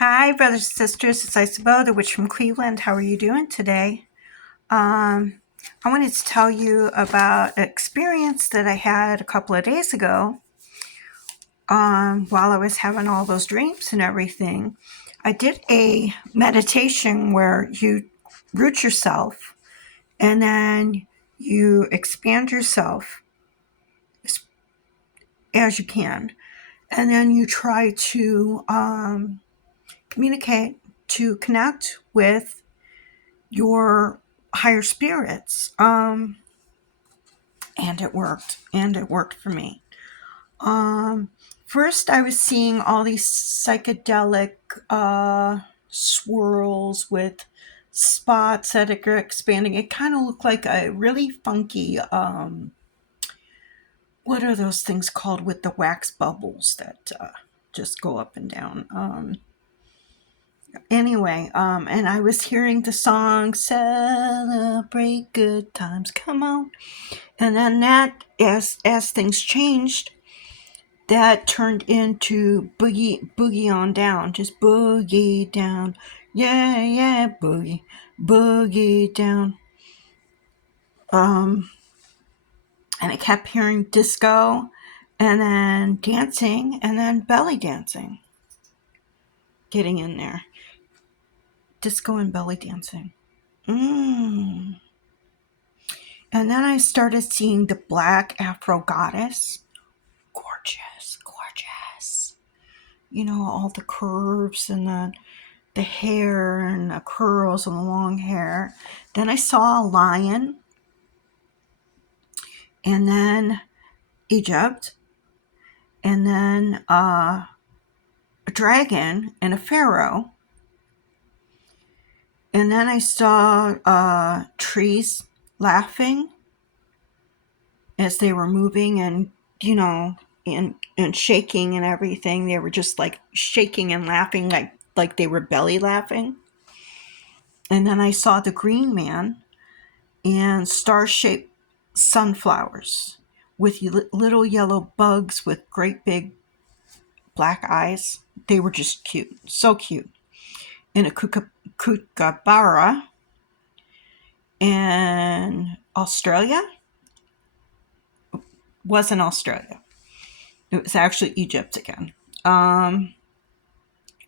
Hi, brothers and sisters. It's Isabel, the witch from Cleveland. How are you doing today? Um, I wanted to tell you about an experience that I had a couple of days ago while I was having all those dreams and everything. I did a meditation where you root yourself and then you expand yourself as you can. And then you try to communicate, to connect with your higher spirits. And it worked. And it worked for me. Um, First, I was seeing all these psychedelic swirls with spots that are expanding. It kind of looked like a really funky, what are those things called with the wax bubbles that just go up and down? And I was hearing the song "Celebrate Good Times, Come On," and then that, as things changed, that turned into boogie on down, just boogie down, yeah, boogie down. And I kept hearing disco, and then dancing, and then belly dancing, getting in there, disco and belly dancing. Mm. And then I started seeing the black Afro goddess. Gorgeous, gorgeous. You know, all the curves and the hair and the curls and the long hair. Then I saw a lion, and then Egypt, and then a dragon and a pharaoh. And then I saw trees laughing as they were moving, and and shaking and everything. They were just like shaking and laughing, like they were belly laughing. And then I saw the green man and star-shaped sunflowers with little yellow bugs with great big black eyes. They were just cute, so cute. And a kookaburra in Australia. Wasn't Australia. It was actually Egypt again. The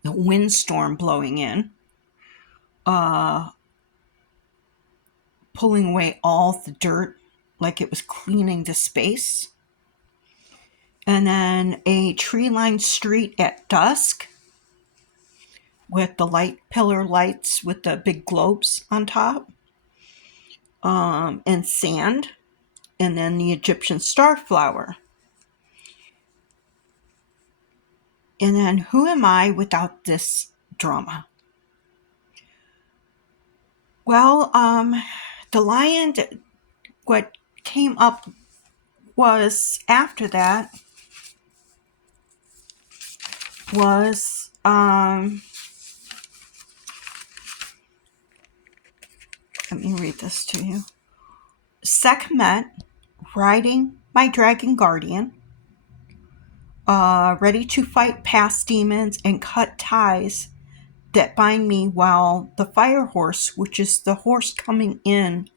windstorm blowing in, uh, pulling away all the dirt like it was cleaning the space. And then a tree-lined street at dusk with the light pillar lights with the big globes on top, and sand, and then the Egyptian starflower. And then who am I without this drama? Well, the lion, what came up was after that was let me read this to you. Sekhmet riding my dragon guardian, ready to fight past demons and cut ties that bind me, while the fire horse, which is the horse coming in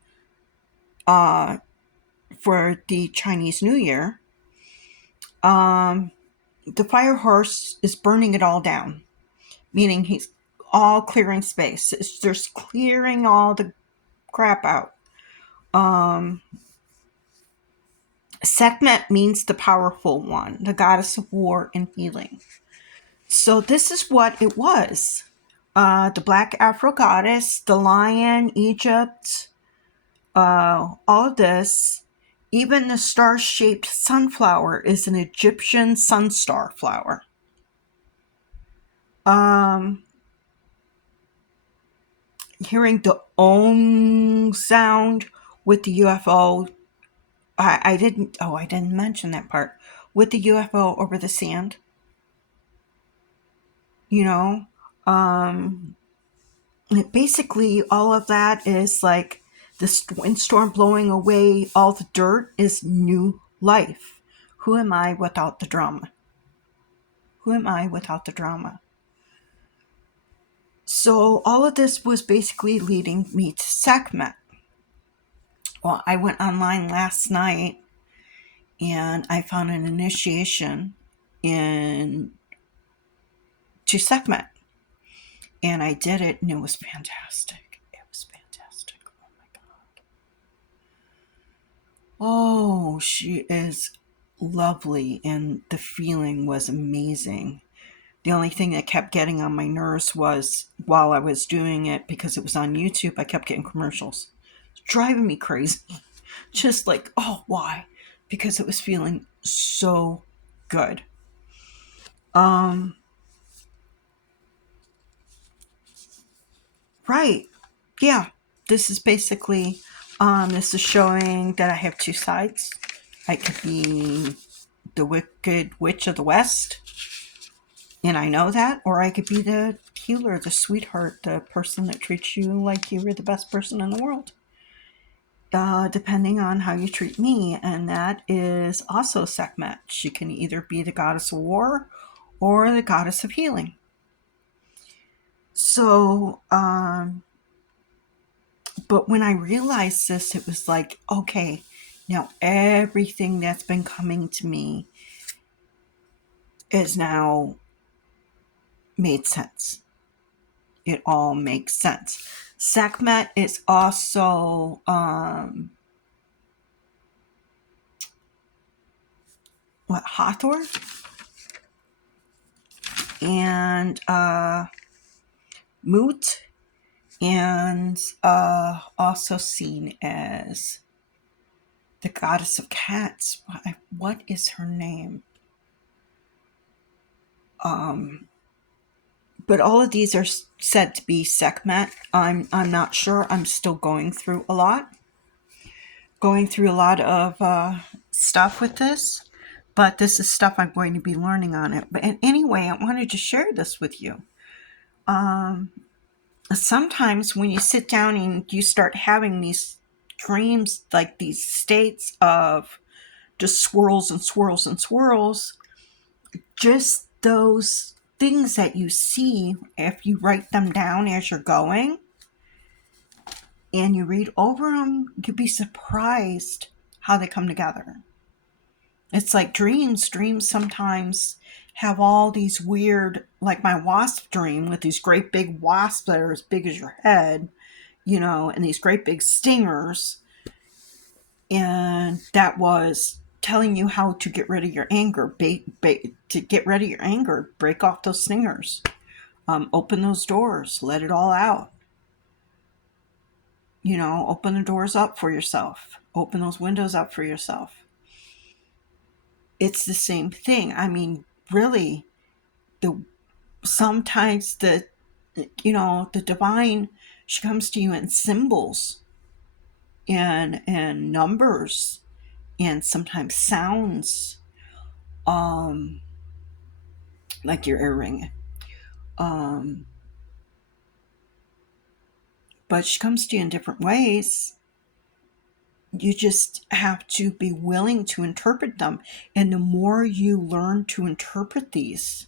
for the Chinese New Year, the fire horse is burning it all down, meaning he's all clearing space. It's just clearing all the crap out. Sekhmet means the powerful one, the goddess of war and healing. So this is what it was. The black Afro goddess, the lion, Egypt, all of this. Even the star-shaped sunflower is an Egyptian sunstar flower. Hearing the Om sound with the UFO. I didn't mention that part. With the UFO over the sand. Basically all of that is like the windstorm blowing away all the dirt is new life. Who am I without the drama? Who am I without the drama? So all of this was basically leading me to Sekhmet. Well, I went online last night and I found an initiation in to Sekhmet, and I did it, and it was fantastic. It was fantastic. Oh my god! Oh, she is lovely, and the feeling was amazing. The only thing that kept getting on my nerves was while I was doing it, because it was on YouTube, I kept getting commercials. It's driving me crazy. Just like, oh, why? Because it was feeling so good. Um, right. Yeah. This is basically, this is showing that I have two sides. I could be the wicked witch of the West, and I know that, or I could be the healer, the sweetheart, the person that treats you like you were the best person in the world. Depending on how you treat me, and that is also Sekhmet. She can either be the goddess of war or the goddess of healing. So, but when I realized this, it was like, okay, now everything that's been coming to me is now made sense. It all makes sense. Sekhmet is also Hathor, and Mut, and also seen as the goddess of cats. What is her name? But all of these are said to be Sekhmet. I'm not sure. I'm still going through a lot of stuff with this, but this is stuff I'm going to be learning on it. But anyway, I wanted to share this with you. Sometimes when you sit down and you start having these dreams, like these states of just swirls and swirls and swirls, just those things that you see, if you write them down as you're going and you read over them, you'd be surprised how they come together. It's like dreams. Dreams sometimes have all these weird, like my wasp dream with these great big wasps that are as big as your head, and these great big stingers. And that was telling you how to get rid of your anger. To get rid of your anger, break off those stingers. Open those doors. Let it all out. Open the doors up for yourself. Open those windows up for yourself. It's the same thing. I mean, really, sometimes the divine, she comes to you in symbols and numbers and sometimes sounds, like your earring. But she comes to you in different ways. You just have to be willing to interpret them. And the more you learn to interpret these,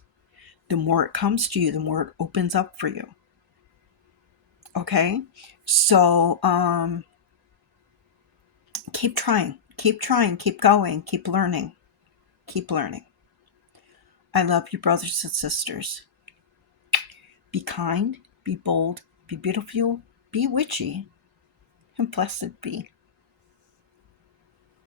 the more it comes to you, the more it opens up for you. Okay? So, keep trying, keep going, keep learning. I love you, brothers and sisters. Be kind, be bold, be beautiful, be witchy, and blessed be.